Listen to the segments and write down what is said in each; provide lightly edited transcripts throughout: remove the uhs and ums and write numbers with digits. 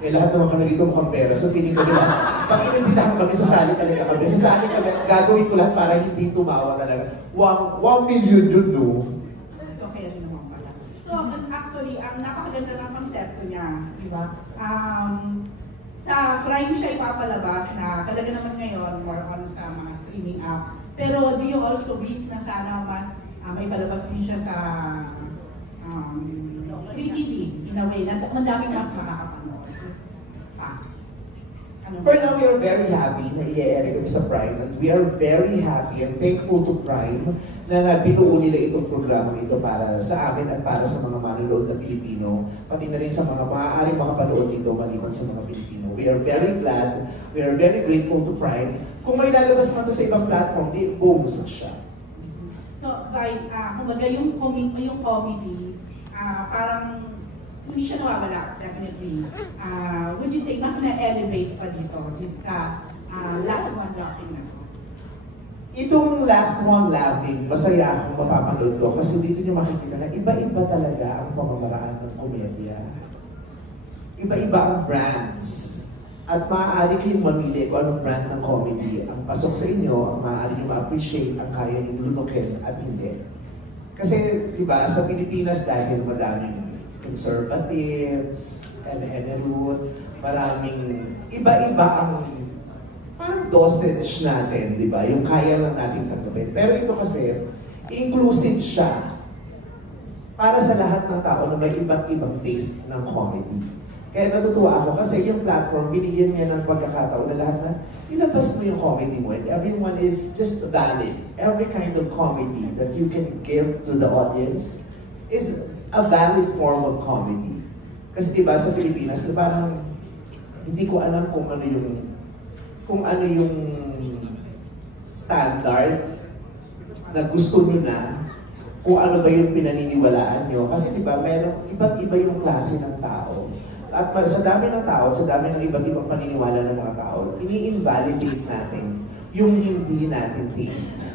Eh, lahat naman kami dito mukhang pera. So, feeling ko nila, pag inimbitahan kami, sasali talaga kami. Sasali kami at gagawin ko lahat para hindi tumawa talaga. 1 million yun, no? So, kaya din naman pala. So, actually, ang napakaganda ng konsepto niya, di ba? Sa Prime siya ipapalabas na talaga naman ngayon, more on sa mga streaming app. Pero do you also wish na sana mas may palabas din siya sa free TV in a way na madaming mas makakapanood. For now, we are very happy na i-air kami sa Prime. And we are very happy and thankful to Prime na binuo nila itong programa ito para sa amin at para sa mga manonood na Pilipino, pati na rin sa mga maaaring makapanood ito maliban sa mga Pilipino. We are very glad, we are very grateful to Prime. Kung may lalabas naman ito sa ibang platform, di bonus siya. So, kumbaga yung comedy, parang hindi siya nawawala, definitely. Would you say, mas na-elevate pa dito, sa Last One Laughing na? Itong Last One Laughing, masaya akong mapapanood ko kasi dito nyo makikita na iba-iba talaga ang pamamaraan ng komedya. Iba-iba ang brands. At maaari kayong mamili kung anong brand ng comedy ang pasok sa inyo, ang maaari nyo ma-appreciate, ang kaya nyo lunukin at hindi. Kasi, di ba, sa Pilipinas dahil madaming conservatives, root, maraming iba-iba ang parang dosage natin, di ba? Yung kaya lang natin tanggapin. Pero ito kasi, inclusive siya para sa lahat ng tao na may iba't ibang taste ng comedy. Kaya natutuwa ako kasi yung platform, binigyan niya ng pagkakataon na lahat na ilabas mo yung comedy mo and everyone is just valid. Every kind of comedy that you can give to the audience is a valid form of comedy. Kasi diba sa Pilipinas, parang hindi ko alam kung ano yung standard na gusto nyo na, kung ano ba yung pinaniniwalaan nyo. Kasi diba, meron iba't iba yung klase ng tao. At sa dami ng tao, sa dami ng iba't ibang paniniwala ng mga tao, ini-invalidate natin yung hindi natin taste.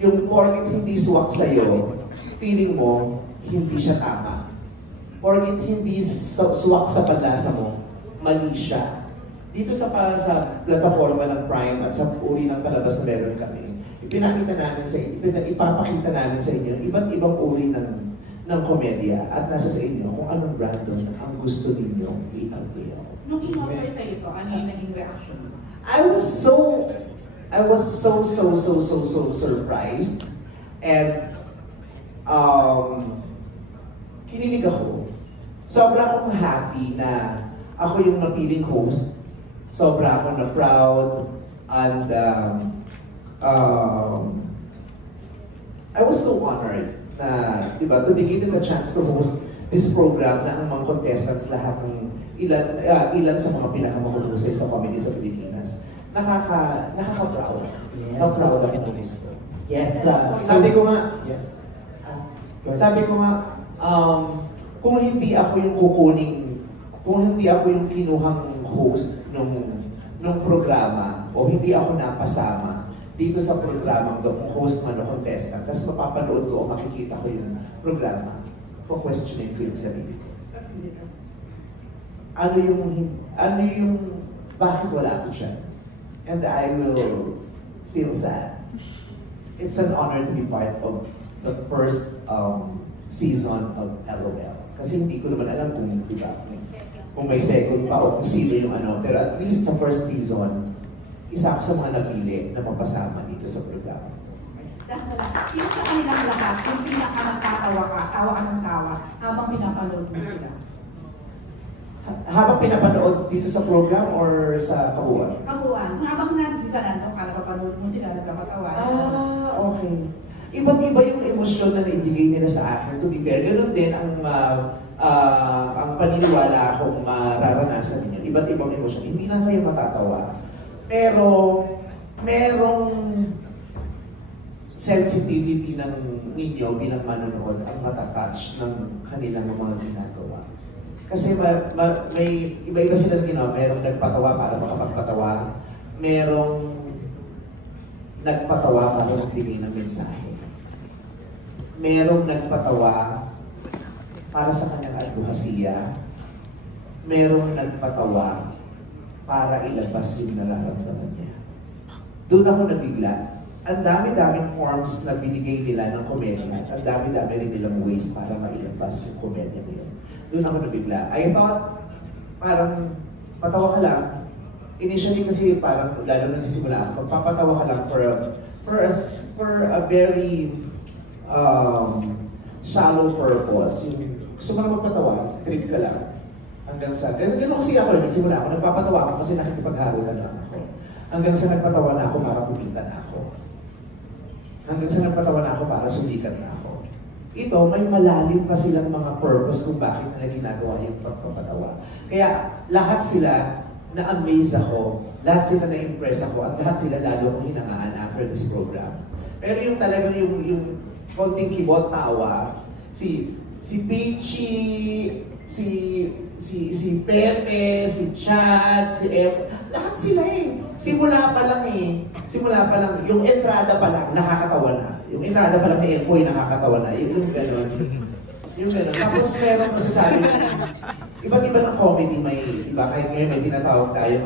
Yung porkit hindi suwak sa'yo, feeling mo, hindi siya tama. Porkit hindi suwak sa panlasa mo, mali siya. Dito sa plataforma ng Prime at sa uri ng palabas na meron kami, ipapakita namin sa inyo iba't ibang uri ng komedya at nasa sa inyo kung anong brand ang gusto ninyong i-avail. Nung in-offer sa ito, ano yung naging reaction mo? I was so surprised and kinilig ako. Sobra akong happy na ako yung napiling host. Sobra akong na proud and I was so honored na, diba, to be given the chance to host this program na ang mga contestants lahat ng ilan sa mga pinakamahusay sa comedy sa Pilipinas. Nakaka-proud. Yes. Proud ako ng host ko. Yes. Sabi ko nga, kung hindi ako yung kinuhang host nung programa o hindi ako napasama dito sa programang kung host man o contestant, tapos mapapanood ko o makikita ko yung programa, questionin ko yung sarili ko. Ano yung, bakit wala ako dyan? And I will feel sad. It's an honor to be part of the first season of LOL. Kasi hindi ko naman alam kung may second pa o kung sino yung ano. Pero at least sa first season, isa ako sa mga napili na mapasama dito sa programa. Yung sa kanilang lahat, yung pinaka-nakatawa ka, tawa ka ng tawa, habang pinapanood mo sila? Habang pinapanood dito sa program or sa kabuuan? Kabuuan. Habang nandito ka nandito, para kapanood mo sila, nagkakatawa. Okay. Iba't iba yung emosyon na naibigay nila sa akin. To be fair, ganun din ang paniniwala akong mararanasan ninyo. Iba't ibang emosyon. Hindi lang kayo matatawa. Pero, merong sensitivity ng ninyo bilang manonood ang matatouch ng kanilang mga ginagawa. Kasi may iba-iba silang ginawa. Merong nagpatawa para makapagpatawa. Merong nagpatawa para magbigay ng mensahe. Merong nagpatawa para sa kanyang advokasya. merong nagpatawa para ilabas yung nararamdaman niya. Doon ako nabigla. Ang dami-daming forms na binigay nila ng komedya. Ang dami-dami rin nilang ways para mailabas yung komedya nila. Doon ako nabigla. I thought, parang patawa ka lang. Initially kasi parang, lalo na nagsisimula ako, magpapatawa ka lang for a very shallow purpose. Yung gusto mo na magpatawa, trip ka lang. Hanggang sa, ganun kasi ako, nagsimula ako, nagpapatawa ako kasi nakikipagharutan lang ako. Hanggang sa nagpatawa na ako, makapipinta na ako. Hanggang sa nagpatawa na ako, para sumikat na ako. Ito, may malalim pa silang mga purpose kung bakit nila ginagawa yung pagpapatawa. Kaya lahat sila na-amaze ako, lahat sila na-impress ako, at lahat sila lalo kong hinangaan after this program. Pero yung talagang yung konting kibot tawa, si Peachy, si Pepe, si Chad, si Ep, lahat sila Simula pa lang yung entrada pa lang, nakakatawa na. Yung entrada pa lang ni Empoy, nakakatawa na. Yung gano'n. Yung gano'n. Tapos meron masasabi na, iba't iba ng comedy, may iba, kahit ngayon may tinatawag tayong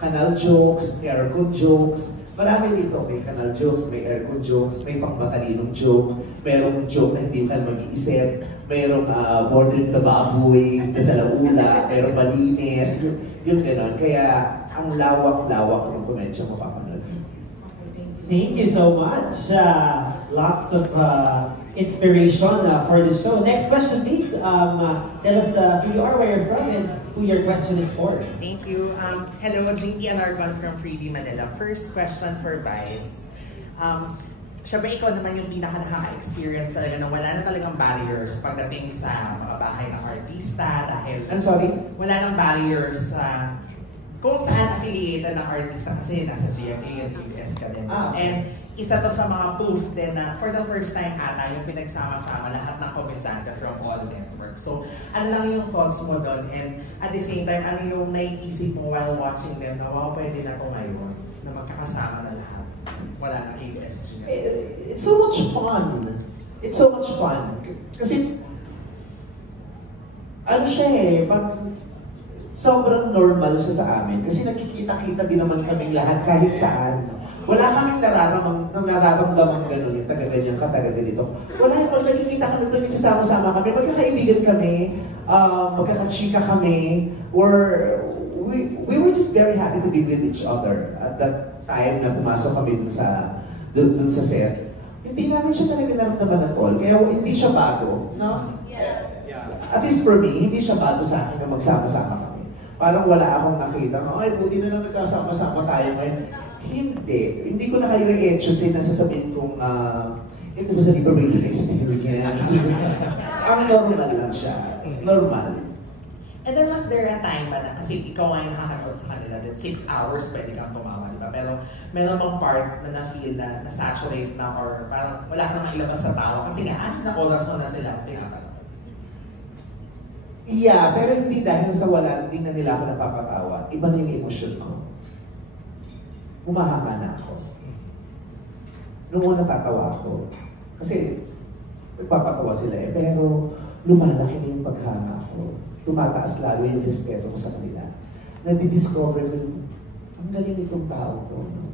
kanal jokes, aircon jokes. Marami dito, may kanal jokes, may aircon jokes, may pangmatalinong joke, merong joke na hindi ka mag-iisip, merong border the baboy, nasa laula, merong malinis, yung gano'n. Kaya ang lawak-lawak ng komedya mapapanood. Thank you so much. Lots of inspiration for the show. Next question, please. Tell us who you are, where you're from, and who your question is for. Thank you. Hello, JP Alarcon from Freely Manila. First question for Vice. Siya ba ikaw naman yung pinaka-experience talaga na wala na talagang barriers pagdating sa mga bahay ng artista dahil... I'm sorry? Wala nang barriers kung saan affiliated ng artista kasi nasa GMA and ABS ka din. And isa to sa mga proof din na for the first time ata yung pinagsama-sama lahat ng komedyante from all networks. So ano lang yung thoughts mo doon, and at the same time ano yung naiisip mo while watching them na wow, pwede na po ngayon na magkakasama na lahat. Wala nang ABS. It's so much fun. It's so much fun. Kasi ano siya sobrang normal siya sa amin. Kasi nakikita-kita din naman kaming lahat kahit saan. Wala kaming nararamdaman gano'n, yung taga-ganyan ka, taga-ganito. Wala yung pag nakikita kami, pag nagsasama-sama kami, magkakaibigan kami, magkakachika kami, we were just very happy to be with each other at that time na pumasok kami dun sa set. Hindi namin siya talaga naramdaman at all. Kaya hindi siya bago, no? Yeah. At least for me, hindi siya bago sa akin na magsama-sama kami. Parang wala akong nakita, ay, buti na lang nagkasama-sama tayo ngayon. Hindi ko na kayo i-etchosin na sasabihin kong ito was a liberating experience. Ang normal lang siya. Normal. And then was there a time ba na, kasi ikaw ay nakakanood sa kanila that 6 hours pwede kang tumawa, di ba? Pero meron bang part na na-feel na na-saturate na or parang wala kang mailabas sa tawa kasi nga, na oras mo na sila pinapanood? Yeah, pero hindi dahil sa wala, hindi na nila ako napapatawa. Iba na yung emosyon ko. Humahanga na ako. Noong una tatawa ako. Kasi nagpapatawa sila pero lumalaki na yung paghanga ko. Tumataas lalo yung respeto ko sa kanila. Nadidiscover ko yung, ang galing itong tao ko. No?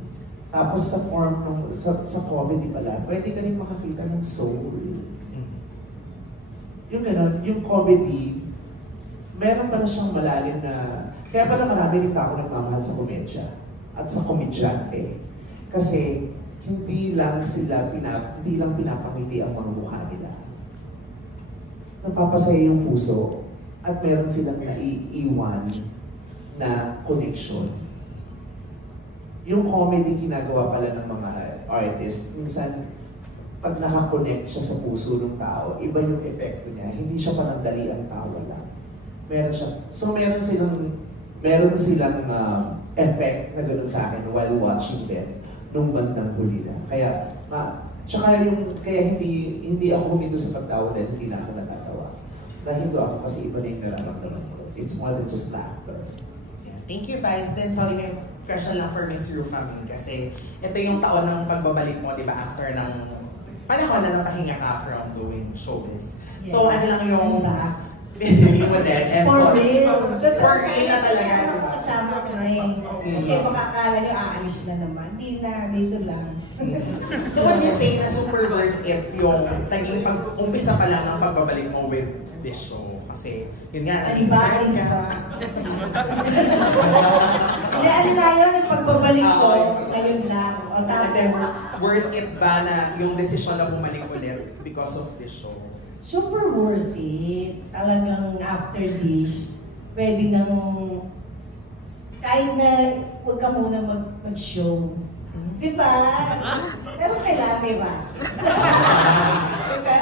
Tapos sa form ng, sa comedy pala, pwede ka rin makakita ng soul. Yung gano'n, yung comedy, meron pala siyang malalim na, kaya pala marami rin tao nagmamahal sa komedya at sa komedyante. Kasi hindi lang pinapakiti ang mga mukha nila. Napapasaya yung puso at meron silang naiiwan na connection. Yung comedy ginagawa pala ng mga artist, minsan pag nakakonect siya sa puso ng tao, iba yung epekto niya. Hindi siya panandali ang tawa lang. Meron siya. So meron silang effect na gano'n sa akin while watching them nung bandang huli na. Kaya hindi ako humito sa pagtawa dahil hindi na ako natatawa. Nahinto ako kasi iba na yung nararamdaman ko. It's more than just laughter. Yeah. Thank you, Vice. Then sorry, may question lang for Miss Rufa kasi ito yung taon ng pagbabalik mo, di ba, after ng panahon na napahinga ka from doing showbiz. Yes. So, ano lang yung I'm back. pinili mo din. And For real. For real na talaga. Kasama ko rin. Kasi makakala nyo, aalis na naman. Hindi na, dito lang. So when you say na super worth it yung naging pag-umpisa pa lang ng pagbabalik mo with this show? Kasi yun nga, naging fan ka. Hindi, ano nga yun, yung pagbabalik ko, ngayon lang. O And then, tapos, worth it ba na yung decision na bumalik ulit because of this show? super worth it. Talagang after this, pwede nang, kahit na huwag ka muna mag-show. Diba? Pero kailangan may ba?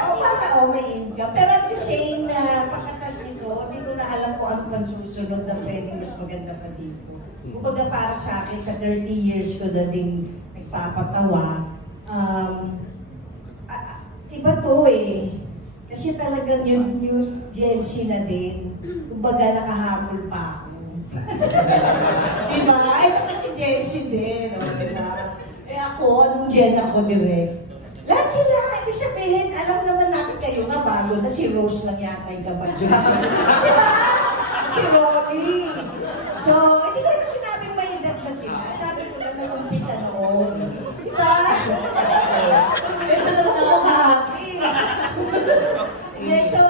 O para may income. Pero I'm just saying na pagkatas nito, hindi ko na alam kung ano man susunod na pwedeng mas maganda pa dito. Kumbaga para sa akin, sa 30 years ko na din nagpapatawa, iba to eh. Kasi talagang yung Gen Z na din, kumbaga nakahabol pa ako. Diba? Ay, kasi Gen Z din, diba? Eh ako, anong Gen ako direct? Lahat sila, ibig sabihin, alam naman natin kayo nga bago na si Rose lang yata yung kabadyo. Diba? Si Ronnie. So, hindi ko rin sinabing may edad na sila. Sabi ko lang nag-umpisa noon. Diba? Ito na lang ako happy. Yeah, so,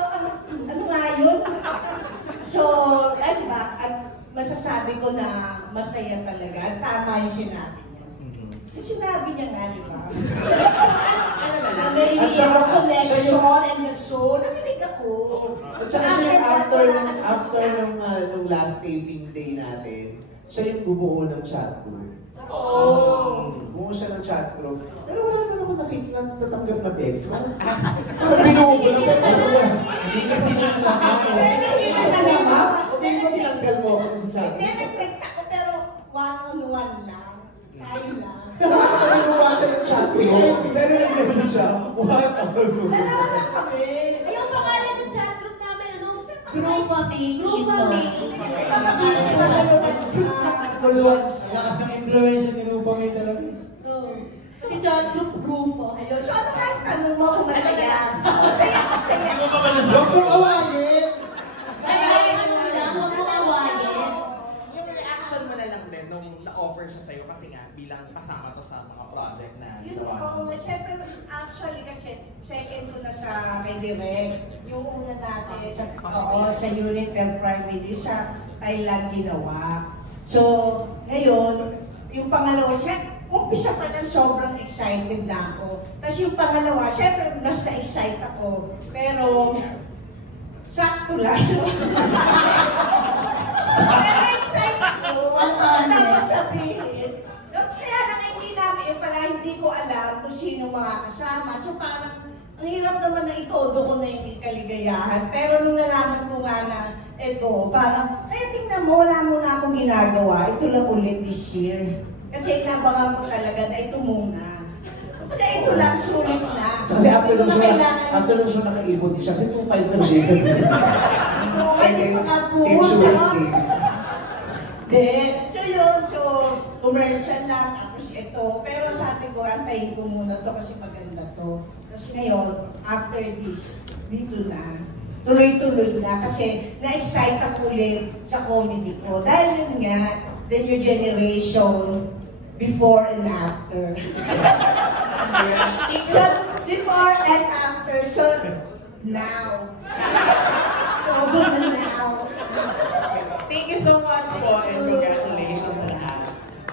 ano nga yun? So, I'm back at masasabi ko na masaya talaga. Tama yung sinabi niya. Yung sinabi niya nga, di ba? Narinig ako, connection and the soul. Narinig ako. At saka siya after nung last taping day natin, siya yung bubuo ng chat group. Bumuo siya ng chat group. Pero wala naman ako natanggap na text. Binuo ko lang. Hindi kasi yung hindi ko tinanggal mo ako sa chat Hindi, group. nag-text ako pero one-on-one lang. Tayo lang. Binuo siya ng chat group. Pero nag-message siya, what hour mo? Dalawa lang kami. Ay, ang pangalan ng chat group namin, ano? Grupa Making. Grupa Making. Kasi mga busy na Lakas ng influensya ni Rupa may talaga. Si chat group, Grupa. Ayun, so ano kahit tanong mo kung masaya? Masaya. Huwag mong awayin! Ay, ano lang, huwag mo kawain. Yung reaction mo na lang din nung na-offer siya sa'yo kasi nga bilang kasama to sa mga project na Yun ginawa ko, mo. syempre, actually kasi second ko na sa kay Direk. Yung una natin sa Unit and Prime Video sa Thailand ginawa. So, ngayon, yung pangalawa siya, umpisa pa lang sobrang excited na ako. Tapos yung pangalawa, syempre mas na-excite ako. Pero, sakto lang. Pero excite ako. Tapos sabihin, kaya lang hindi ko alam kung sino makakasama. So parang, ang hirap naman na itodo ko na yung kaligayahan. Pero nung nalaman ko nga na ito, parang, tingnan mo, wala muna akong ginagawa. Ito lang ulit this year. Kasi inabangan ko talaga na ito muna. Kaya ito lang, sulit na. Kasi after nung show nakaibot din siya, kasi 2.5 na dito. Hindi ko Insurance case. Then, so yun, so commercial lang, tapos ito. Pero sabi ko, antayin ko muna to kasi maganda to. Tapos ngayon, after this, dito na. Tuloy-tuloy na kasi na-excite ako ulit sa comedy ko. Dahil yun nga, the new generation, before and after. So, before and after, so now. Over na now. Thank you so much po and congratulations sa lahat.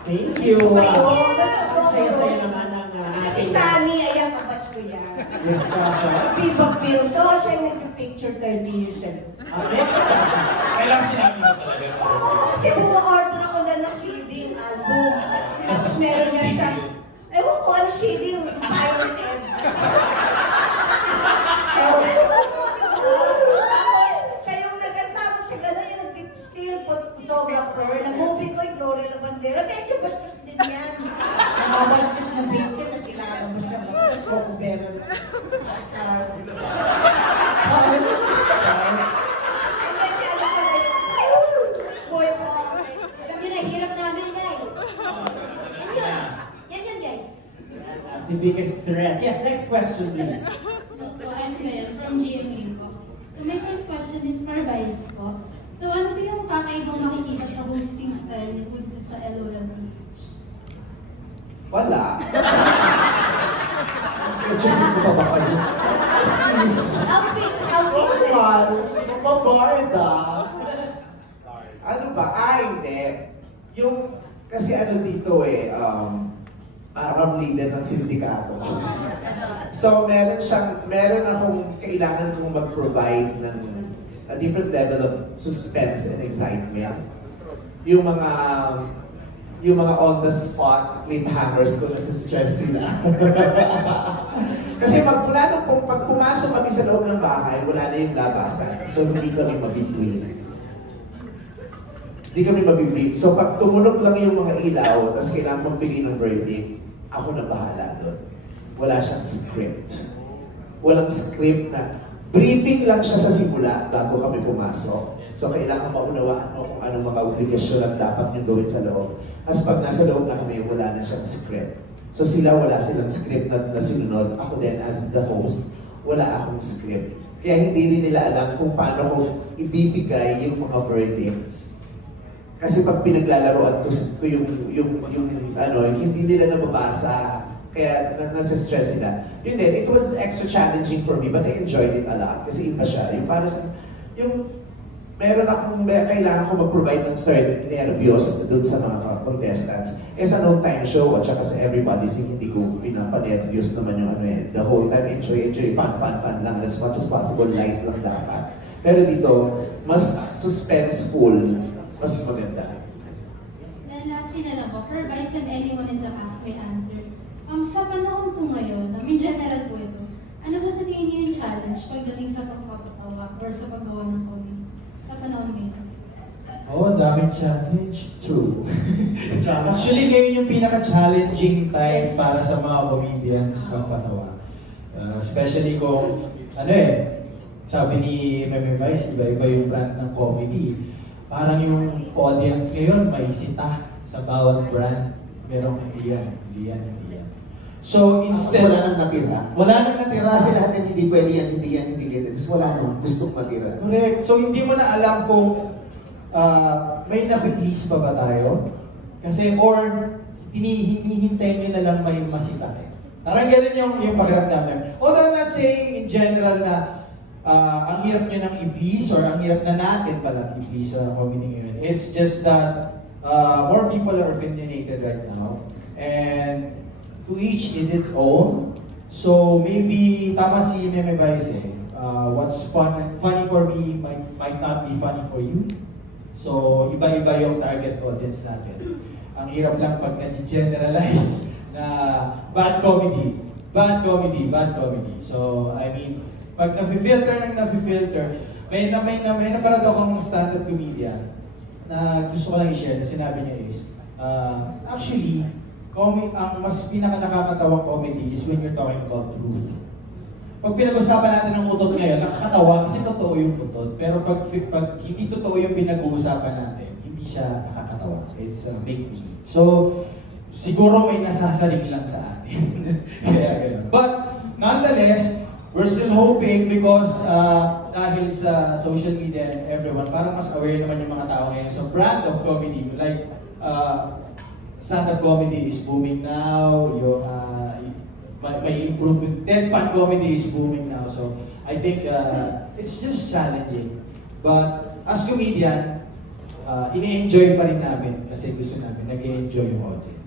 Thank you. Saya-saya naman ang Si ating Sunny, ayan, kabatch ko yan. discussion. Viva Film. So, siya yung nag-picture 30 years ago. Kailangan sinabi mo talaga. Oo, kasi buma-order ako na ng CD yung album. Tapos meron niya sa... Ewan ko ano CD yung pirated. Tapos, siya yung nag-antawag sa gano'n, yung nag-still photographer. Nag-movie ko yung Gloria Labandera. Medyo bastos din yan. Nakabastos na picture na sila. Tapos siya bastos ko kung meron. Star. Alam nyo na, hirap namin, guys. Yan yun. Yan yun, guys. Si biggest threat. Yes, next question, please. I'm Chris from GMA po. So my first question is for Vice po. So ano ba yung kakaibang makikita sa hosting style ni Wood sa Eloran Beach? Wala. Medyo ko pa ba kayo? Outfit. Normal. Mabarda. Ano ba? Hindi. Yung, kasi ano dito parang leader ng sindikato. So, meron akong kailangan kong mag-provide ng a different level of suspense and excitement. Yung mga on-the-spot cliffhangers ko nasa-stress sila. Kasi pag pumasok kami sa loob ng bahay, wala na yung labasan. So, hindi kami mabibrief. Hindi kami mabibrief. So, pag tumunog lang yung mga ilaw, tapos kailangan magbigay ng verdict, ako na bahala doon. Wala siyang script. Walang script na briefing lang siya sa simula bago kami pumasok. So, kailangan maunawaan mo kung anong mga obligasyon ang dapat niyong gawin sa loob. Tapos pag nasa loob na kami, wala na siyang script. So wala silang script na sinunod. Ako din, as the host, wala akong script. Kaya hindi rin nila alam kung paano ko ibibigay yung mga verdicts. Kasi pag pinaglalaroan ko hindi nila nababasa. Kaya nasa-stress sila. Yun din, it was extra challenging for me, but I enjoyed it a lot. Kasi iba siya. Kailangan ko mag-provide ng certain nervyos dun sa mga contestants. Sa no time show, at saka sa Everybody's Sing, hindi ko pinapanervyos naman yung the whole time, enjoy, fun lang, as much as possible, light lang dapat. Pero dito, mas suspenseful, mas maganda. Then lastly na lang po, for Vice and anyone in the cast may answer. Sa panahon po ngayon, in general po ito, ano po sa tingin niyo yung challenge pagdating sa pagpapatawa or sa paggawa ng comedy? Sa panahon ngayon? Daming challenge. True. Actually, ngayon yung pinaka-challenging time para sa mga comedians magpatawa. Especially kung, sabi ni Meme Vice, iba-iba yung brand ng comedy. Parang yung audience ngayon, may sita sa bawat brand. Merong hindi yan. So instead... wala nang natira. Wala nang natira. Kasi lahat yan hindi pwede yan, hindi ganito. Wala nang gustong matira. Correct. So hindi mo na alam kung may napiplease pa ba tayo? Kasi, or hinihintay nyo na lang may masita. Parang ganun yung pakiramdam namin. Although I'm not saying in general na ang hirap nyo nang i-please or ang hirap na natin pala i-please sa comedy ngayon. It's just that more people are opinionated right now. And to each is its own. So maybe, tama si Meme Vice what's funny for me might not be funny for you. So iba-iba yung target audience natin. Ang hirap lang pag na-generalize na bad comedy. So I mean, pag nafi-filter, may naparad akong stand-up comedian na gusto ko lang i-share na sinabi niya is, actually, ang mas pinaka-nakakatawang comedy is when you're talking about truth. Pag pinag-usapan natin ng utot ngayon, nakakatawa kasi totoo yung utot. Pero pag hindi totoo yung pinag-uusapan natin, hindi siya nakakatawa. It's a big deal. So, siguro may nasasaling lang sa atin. Kaya gano'n. But, nonetheless, we're still hoping because dahil sa social media and everyone, parang mas aware naman yung mga tao ngayon sa brand of comedy. Like, stand-up comedy is booming now. May improvement. Deadpan comedy is booming now. So, I think it's just challenging. But, as comedian, ini-enjoy pa rin namin kasi gusto namin, nag-enjoy yung audience.